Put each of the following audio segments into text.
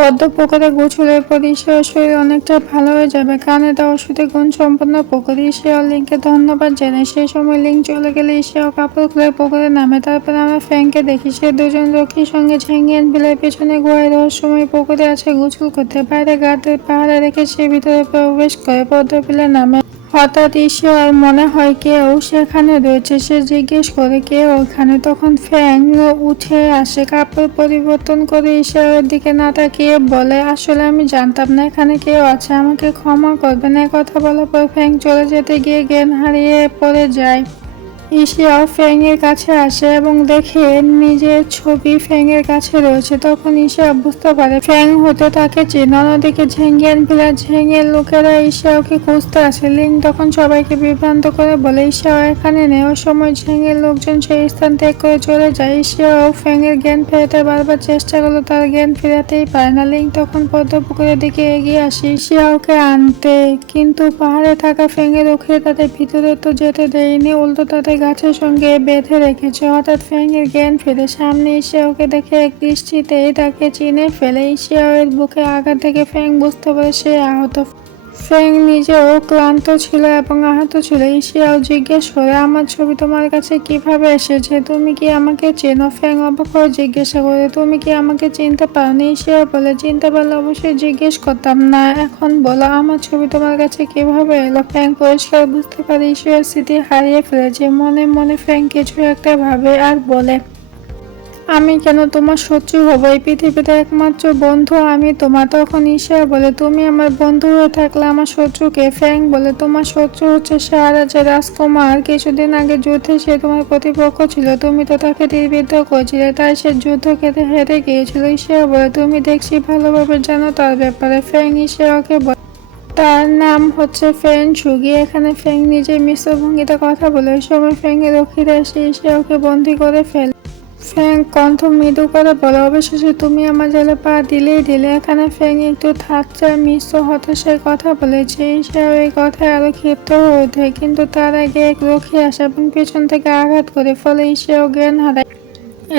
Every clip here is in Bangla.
পদ্ম পুকুরে গোসলের পর ঈশ্বরের শরীর অনেকটা ভালো হয়ে যাবে, কারণ এটা ওষুধের গুণ সম্পন্ন পুকুর। ঈশ্বর লিংকে ধন্যবাদ জানাই। সেই সময় লিং চলে গেলে ঈশ্বর কাপড় খুলে পুকুরে নামে। তারপর আমরা ফ্র্যাঙ্ককে দেখি, সে দুজন রক্ষীর সঙ্গে ঝেঙ্গিয়ান বিলের পেছনে গুহায় রহস্যময় পুকুরে আছে গোসল করতে। বাইরে গার্ডদের পাহারা রেখে সে ভিতরে প্রবেশ করে পদ্ম বিলে নামে। হঠাৎ ঈশ্বর মনে হয় কেউ সেখানে রয়েছে। সে জিজ্ঞেস করে কে ওখানে। তখন ফ্র্যাঙ্ক উঠে আসে, কাপড় পরিবর্তন করে ঈশ্বরের দিকে না তাকিয়ে বলে, আসলে আমি জানতাম না এখানে কেউ আছে, আমাকে ক্ষমা করবেন। কথা বলার পর ফ্র্যাঙ্ক চলে যেতে গিয়ে জ্ঞান হারিয়ে পড়ে যায়। ঈশ্বর ফ্র্যাঙ্কের কাছে আসে এবং দেখে নিজের ছবি ফ্র্যাঙ্কের কাছে রয়েছে। তখন ঈশ্বর বুঝতে পারে ফ্র্যাঙ্ক হতে তাকে চেনে। অন্যদিকে ঝেঙ্গিয়ান ভিলার ঝেঙ্গের লোকেরা ঈশ্বরকে খুঁজতে আসে। লিং তখন সবাইকে বিভ্রান্ত করে বলে ঈশ্বর এখানে নেই। ওই সময় ঝেঙ্গের লোকজন সেই স্থান ত্যাগ করে চলে যায়। ঈশ্বর ফ্র্যাঙ্কের জ্ঞান ফেরাতে বারবার চেষ্টা করলো, তার জ্ঞান ফেরাতেই পারে না। লিং তখন পদ্ম পুকুরের দিকে এগিয়ে আসে ঈশ্বরকে আনতে, কিন্তু পাহাড়ে থাকা ফ্র্যাঙ্কের লোকেরা তাদের ভিতরে তো যেতে দেয়নি, উল্টো তাদের গাছের সঙ্গে বেঁধে রেখেছে। হঠাৎ ফ্র্যাঙ্কের জ্ঞান ফেরে, সামনে ঈশ্বরকে দেখে এক দৃষ্টিতেই তাকে চিনে ফেলে। ঈশ্বরের বুকে আঘাত থেকে ফ্র্যাঙ্ক বুঝতে পারে সে আহত। ফ্র্যাঙ্ক নিজেও ক্লান্ত ছিল এবং আহত ছিল। ঈশ্বর জিজ্ঞেস করে, আমার ছবি তোমার কাছে কিভাবে এসেছে? তুমি কি আমাকে চেনো? ফ্র্যাঙ্ক অবাক হয়ে জিজ্ঞাসা করে, তুমি কি আমাকে চিনতে পারোনি? ঈশ্বর বলে, চিনতে পারলে অবশ্যই জিজ্ঞেস করতাম না, এখন বলো আমার ছবি তোমার কাছে কিভাবে এলো? ফ্র্যাঙ্ক পরিষ্কার বুঝতে পারে ঈশ্বরের স্মৃতি হারিয়ে ফেলেছে। মনে মনে ফ্র্যাঙ্ক কিছু একটা ভাবে আর বলে, আমি কেন তোমার শত্রু হব? এই পৃথিবীতে একমাত্র বন্ধু আমি তোমার। তখন ঈশ্বর বলে, তুমি আমার বন্ধু হয়ে থাকলে আমার শত্রুকে? ফ্র্যাঙ্ক বলে, তোমার শত্রু হচ্ছে শাহরাজের রাজকুমার। কিছুদিন আগে যুদ্ধে সে তোমার প্রতিপক্ষ ছিল, তুমি তো তাকে তীরবিদ্ধ করেছিলে, তাই সে যুদ্ধ খেতে হেরে গিয়েছিল। ঈশ্বর বলে, তুমি দেখছি ভালোভাবে জানো তার ব্যাপারে। ফ্র্যাঙ্ক ঈশ্বরকে বলে, তার নাম হচ্ছে ফ্র্যাঙ্ক সুগি। এখানে ফ্র্যাঙ্ক নিজের মিশ্র ভঙ্গিতে কথা বলে। ওই সময় ফ্র্যাঙ্কের রক্ষীরা এসে ঈশ্বরকে বন্দী করে ফেলে। ফ্র্যাঙ্ক কণ্ঠ মৃদু করে বলে, অবশেষে তুমি আমার জালে পা দিলেই দিলে। এখানে ফ্র্যাঙ্ক একটু ঠাট্টার মিশ্র হতাশার কথা বলেছে। ঈশ্বর এই কথায় আরো ক্ষিপ্ত হয়ে ওঠে, কিন্তু তার আগে এক রক্ষী আসে এবং পেছন থেকে আঘাত করে, ফলে ঈশ্বর জ্ঞান হারায়।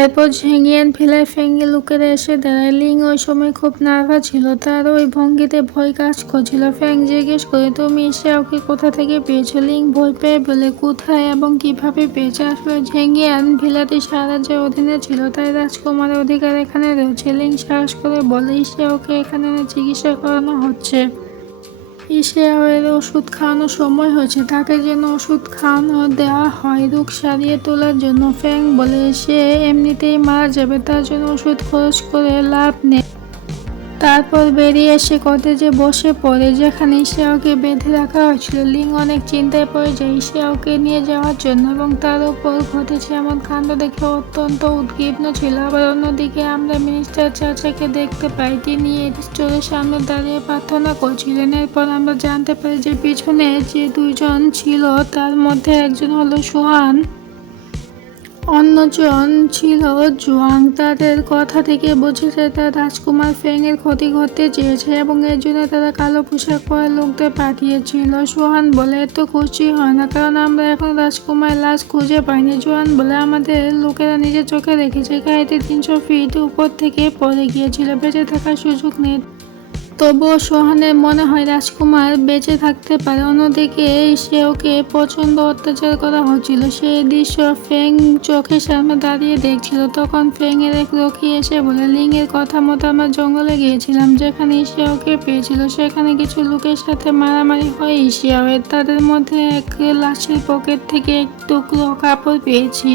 এরপর ঝেঙ্গিয়ান ভিলায় ফ্র্যাঙ্কের লোকেরা এসে দাঁড়ায়। লিং ওই সময় খুব নার্ভাস ছিল, তার ওই ভঙ্গিতে ভয় কাজ করছিল। ফ্র্যাঙ্ক জিজ্ঞেস করে, তুমি ঈশ্বরকে কোথা থেকে পেয়েছো? লিং ভয় পেয়ে বলে, কোথায় এবং কিভাবে পেয়েছে? আসলে ঝেঙ্গিয়ান ভিলাটি সাম্রাজ্যের অধীনে ছিল, তাই রাজকুমারের অধিকার এখানে রয়েছে। লিং সাহস করে বলে, ঈশ্বরকে এখানে চিকিৎসা করানো হচ্ছে। ঈশ্বরের ওষুধ খাওয়ানোর সময় হয়েছে, তাকে যেন ওষুধ খাওয়ানো দেওয়া হয় রোগ সারিয়ে তোলার জন্য। ফ্র্যাঙ্ক বলে, সে এমনিতেই মারা যাবে, তার জন্য ওষুধ খরচ করে লাভ নেই। তারপর বেরিয়ে এসে কটেজে বসে পড়ে, যেখানে ঈশ্বরকে বেঁধে রাখা হয়েছিল। লিং অনেক চিন্তায় পড়ে যায় ঈশ্বরকে নিয়ে যাওয়ার জন্য, এবং তার উপর ঘটেছে এমন কাণ্ড দেখে অত্যন্ত উদ্বিগ্ন ছিল। আবার অন্যদিকে আমরা মিনিস্টার চাচাকে দেখতে পাই, তিনি এডিস্টোরের সামনে দাঁড়িয়ে প্রার্থনা করছিলেন। এরপর আমরা জানতে পারি যে পিছনে যে দুইজন ছিল তার মধ্যে একজন হলো সোহান, অন্যজন ছিল জুয়াং। তাদের কথা থেকে বোঝা যায় তারা রাজকুমার ফ্র্যাঙ্কের ক্ষতি করতে চেয়েছে এবং এর জন্য তারা কালো পোশাক পরা লোকদের পাঠিয়েছিল। সোহান বলে, এত খুশি হয় না, কারণ আমরা এখন রাজকুমার লাশ খুঁজে পাইনি। জুয়ান বলে, আমাদের লোকেরা নিজের চোখে দেখেছে গাড়িটি 300 ফিট উপর থেকে পড়ে গিয়েছিল, বেঁচে থাকার সুযোগ নেই। তবুও সোহানের মনে হয় রাজকুমার বেঁচে থাকতে পারে। অন্যদিকে সেওকে প্রচণ্ড অত্যাচার করা হচ্ছিল, সেই দৃশ্য ফ্র্যাঙ্ক চোখের সামনে দাঁড়িয়ে দেখছিল। তখন ফ্র্যাঙ্কের এক রক্ষী এসে বলে, লিংয়ের কথা মতো আমরা জঙ্গলে গিয়েছিলাম, যেখানে সেওকে পেয়েছিল। সেখানে কিছু লোকের সাথে মারামারি হয় সেওয়ের, তাদের মধ্যে এক লাশের পকেট থেকে এক টুকরো কাপড় পেয়েছি।